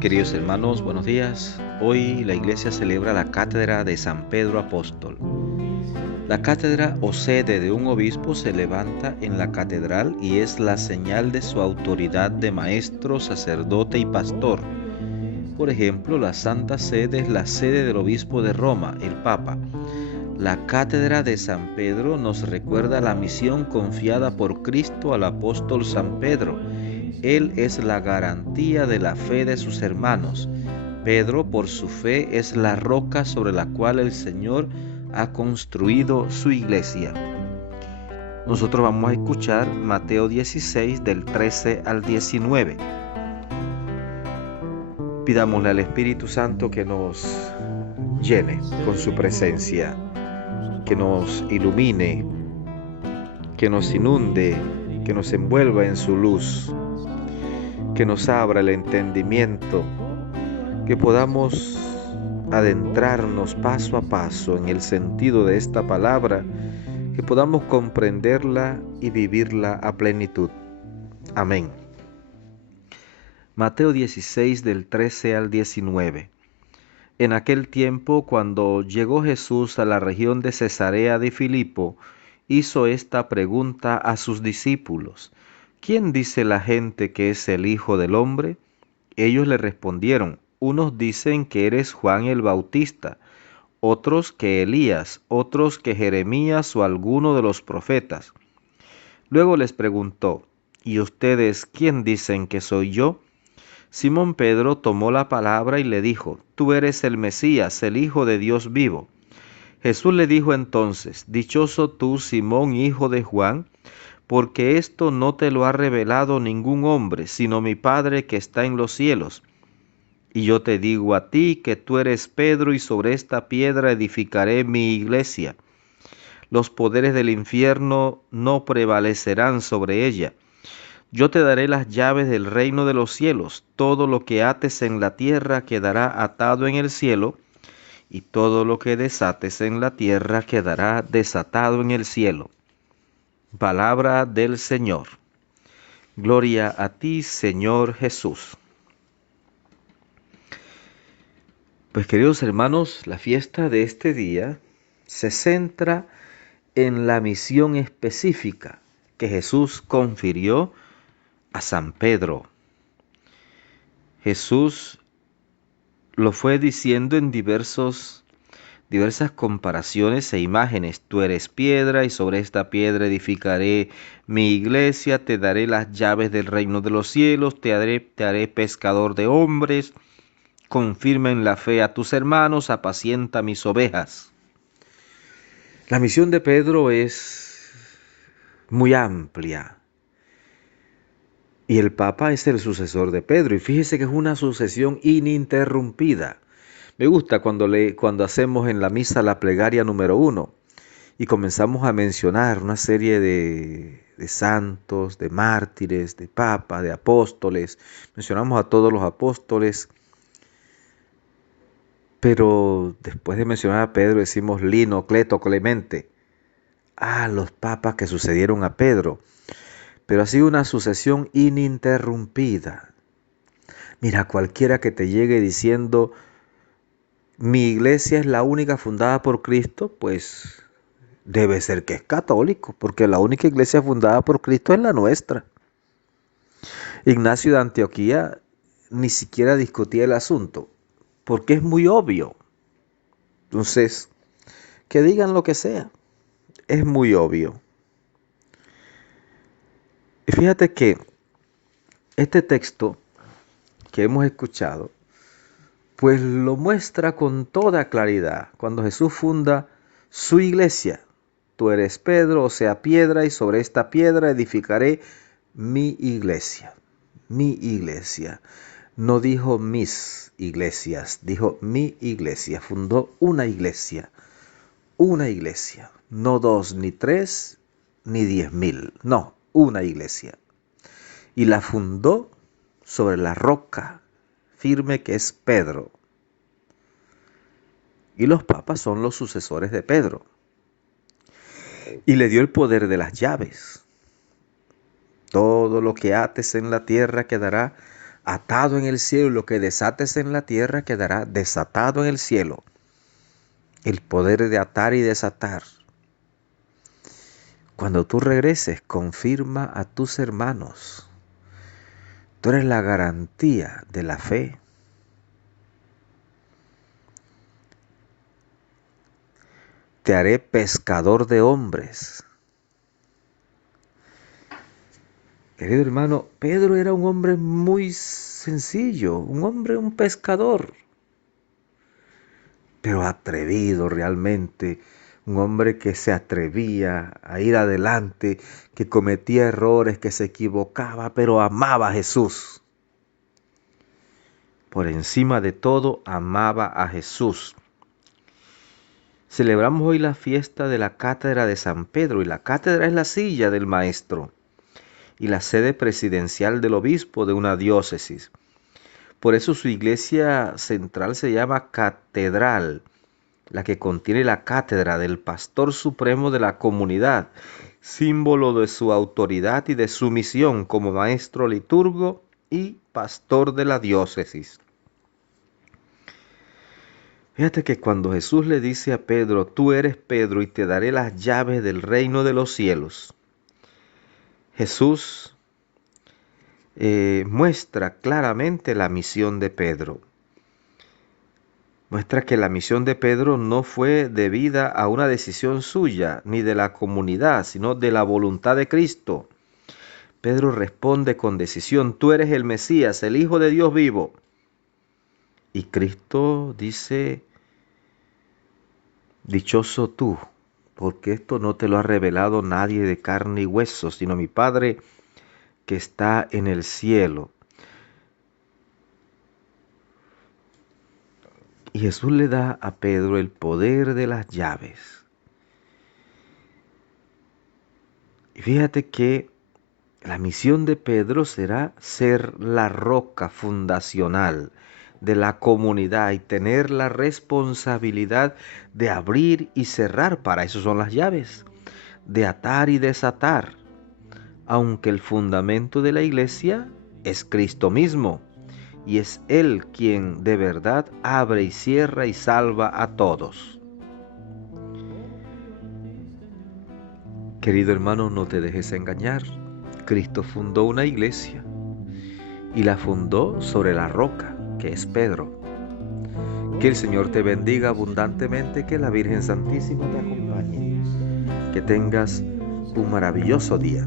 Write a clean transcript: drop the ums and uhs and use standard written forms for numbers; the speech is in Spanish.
Queridos hermanos, buenos días. Hoy la iglesia celebra la cátedra de San Pedro Apóstol. La cátedra o sede de un obispo se levanta en la catedral y es la señal de su autoridad de maestro, sacerdote y pastor. Por ejemplo, la Santa Sede es la sede del obispo de Roma, el Papa. La cátedra de San Pedro nos recuerda la misión confiada por Cristo al apóstol San Pedro. Él es la garantía de la fe de sus hermanos. Pedro, por su fe, es la roca sobre la cual el Señor ha construido su iglesia. Nosotros vamos a escuchar Mateo 16 del 13 al 19. Pidámosle al Espíritu Santo que nos llene con su presencia, que nos ilumine, que nos inunde, que nos envuelva en su luz, que nos abra el entendimiento, que podamos adentrarnos paso a paso en el sentido de esta palabra, que podamos comprenderla y vivirla a plenitud. Amén. Mateo 16 del 13 al 19. En aquel tiempo, cuando llegó Jesús a la región de Cesarea de Filipo, hizo esta pregunta a sus discípulos: ¿Quién dice la gente que es el Hijo del Hombre? Ellos le respondieron: unos dicen que eres Juan el Bautista, otros que Elías, otros que Jeremías o alguno de los profetas. Luego les preguntó: ¿y ustedes quién dicen que soy yo? Simón Pedro tomó la palabra y le dijo: Tú eres el Mesías, el Hijo de Dios vivo. Jesús le dijo entonces: Dichoso tú, Simón, hijo de Juan, porque esto no te lo ha revelado ningún hombre, sino mi Padre que está en los cielos. Y yo te digo a ti que tú eres Pedro, y sobre esta piedra edificaré mi iglesia. Los poderes del infierno no prevalecerán sobre ella. Yo te daré las llaves del reino de los cielos. Todo lo que ates en la tierra quedará atado en el cielo, y todo lo que desates en la tierra quedará desatado en el cielo. Palabra del Señor. Gloria a ti, Señor Jesús. Pues queridos hermanos, la fiesta de este día se centra en la misión específica que Jesús confirió a San Pedro. Jesús lo fue diciendo en diversas comparaciones e imágenes. Tú eres piedra y sobre esta piedra edificaré mi iglesia, te daré las llaves del reino de los cielos, te haré pescador de hombres. Confirma en la fe a tus hermanos, apacienta mis ovejas. La misión de Pedro es muy amplia y el Papa es el sucesor de Pedro, y fíjese que es una sucesión ininterrumpida. Me gusta cuando hacemos en la misa la plegaria número 1 y comenzamos a mencionar una serie de santos, de mártires, de papas, de apóstoles. Mencionamos a todos los apóstoles. Pero después de mencionar a Pedro decimos Lino, Cleto, Clemente. Los papas que sucedieron a Pedro. Pero ha sido una sucesión ininterrumpida. Mira, cualquiera que te llegue diciendo mi iglesia es la única fundada por Cristo, pues debe ser que es católico, porque la única iglesia fundada por Cristo es la nuestra. Ignacio de Antioquía ni siquiera discutía el asunto, porque es muy obvio. Entonces, que digan lo que sea, es muy obvio. Y fíjate que este texto que hemos escuchado, pues lo muestra con toda claridad cuando Jesús funda su iglesia. Tú eres Pedro, o sea, piedra, y sobre esta piedra edificaré mi iglesia. Mi iglesia. No dijo mis iglesias, dijo mi iglesia. Fundó una iglesia. Una iglesia. No 2, ni 3, ni 10,000. No, una iglesia. Y la fundó sobre la roca firme que es Pedro. Y los papas son los sucesores de Pedro. Y le dio el poder de las llaves. Todo lo que ates en la tierra quedará atado en el cielo, y lo que desates en la tierra quedará desatado en el cielo. El poder de atar y desatar. Cuando tú regreses, confirma a tus hermanos. Tú eres la garantía de la fe. Te haré pescador de hombres. Querido hermano, Pedro era un hombre muy sencillo, un pescador, pero atrevido realmente, un hombre que se atrevía a ir adelante, que cometía errores, que se equivocaba, pero amaba a Jesús. Por encima de todo, amaba a Jesús. Celebramos hoy la fiesta de la cátedra de San Pedro, y la cátedra es la silla del maestro y la sede presidencial del obispo de una diócesis. Por eso su iglesia central se llama catedral, la que contiene la cátedra del pastor supremo de la comunidad, símbolo de su autoridad y de su misión como maestro liturgo y pastor de la diócesis. Fíjate que cuando Jesús le dice a Pedro, tú eres Pedro y te daré las llaves del reino de los cielos, Jesús muestra claramente la misión de Pedro. Muestra que la misión de Pedro no fue debida a una decisión suya ni de la comunidad, sino de la voluntad de Cristo. Pedro responde con decisión, tú eres el Mesías, el Hijo de Dios vivo. Y Cristo dice, dichoso tú, porque esto no te lo ha revelado nadie de carne y hueso, sino mi Padre que está en el cielo. Y Jesús le da a Pedro el poder de las llaves. Y fíjate que la misión de Pedro será ser la roca fundacional de la comunidad y tener la responsabilidad de abrir y cerrar. Para eso son las llaves, de atar y desatar. Aunque el fundamento de la iglesia es Cristo mismo. Y es Él quien de verdad abre y cierra y salva a todos. Querido hermano, no te dejes engañar. Cristo fundó una iglesia y la fundó sobre la roca, que es Pedro. Que el Señor te bendiga abundantemente, que la Virgen Santísima te acompañe. Que tengas un maravilloso día.